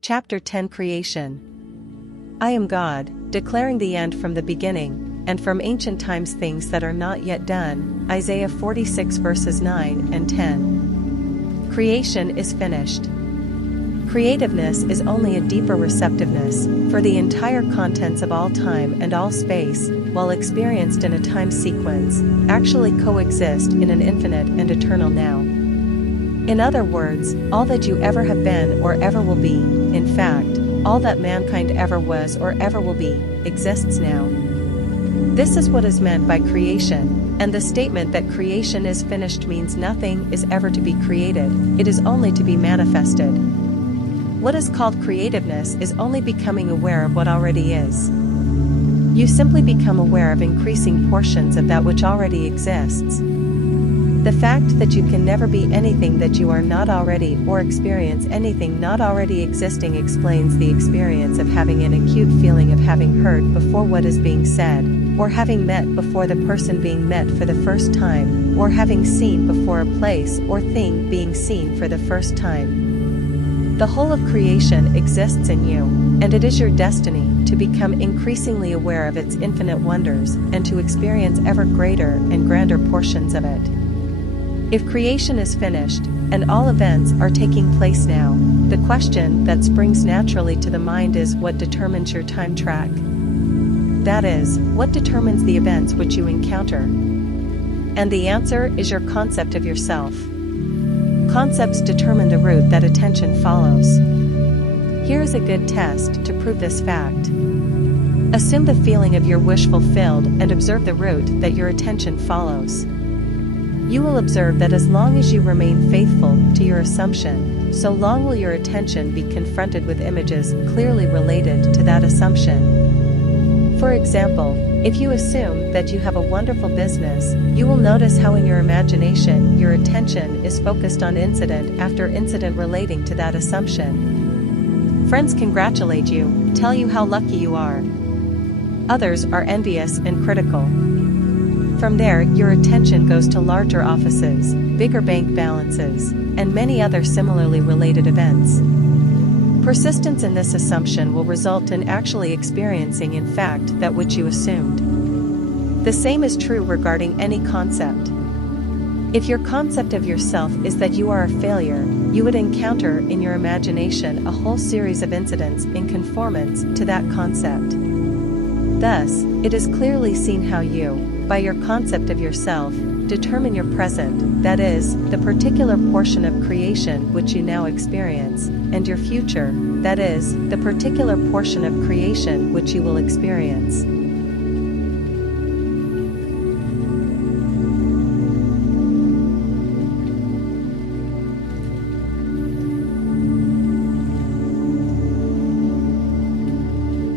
Chapter 10 Creation. I am God, declaring the end from the beginning, and from ancient times things that are not yet done. Isaiah 46 verses 9 and 10. Creation is finished. Creativeness is only a deeper receptiveness, for the entire contents of all time and all space, while experienced in a time sequence, actually coexist in an infinite and eternal now. In other words, all that you ever have been or ever will be, in fact, all that mankind ever was or ever will be, exists now. This is what is meant by creation, and the statement that creation is finished means nothing is ever to be created, it is only to be manifested. What is called creativeness is only becoming aware of what already is. You simply become aware of increasing portions of that which already exists. The fact that you can never be anything that you are not already or experience anything not already existing explains the experience of having an acute feeling of having heard before what is being said, or having met before the person being met for the first time, or having seen before a place or thing being seen for the first time. The whole of creation exists in you, and it is your destiny to become increasingly aware of its infinite wonders and to experience ever greater and grander portions of it. If creation is finished, and all events are taking place now, the question that springs naturally to the mind is what determines your time track? That is, what determines the events which you encounter? And the answer is your concept of yourself. Concepts determine the route that attention follows. Here is a good test to prove this fact. Assume the feeling of your wish fulfilled and observe the route that your attention follows. You will observe that as long as you remain faithful to your assumption, so long will your attention be confronted with images clearly related to that assumption. For example, if you assume that you have a wonderful business, you will notice how in your imagination your attention is focused on incident after incident relating to that assumption. Friends congratulate you, tell you how lucky you are. Others are envious and critical. From there, your attention goes to larger offices, bigger bank balances, and many other similarly related events. Persistence in this assumption will result in actually experiencing in fact that which you assumed. The same is true regarding any concept. If your concept of yourself is that you are a failure, you would encounter in your imagination a whole series of incidents in conformance to that concept. Thus, it is clearly seen how you, by your concept of yourself, determine your present, that is, the particular portion of creation which you now experience, and your future, that is, the particular portion of creation which you will experience.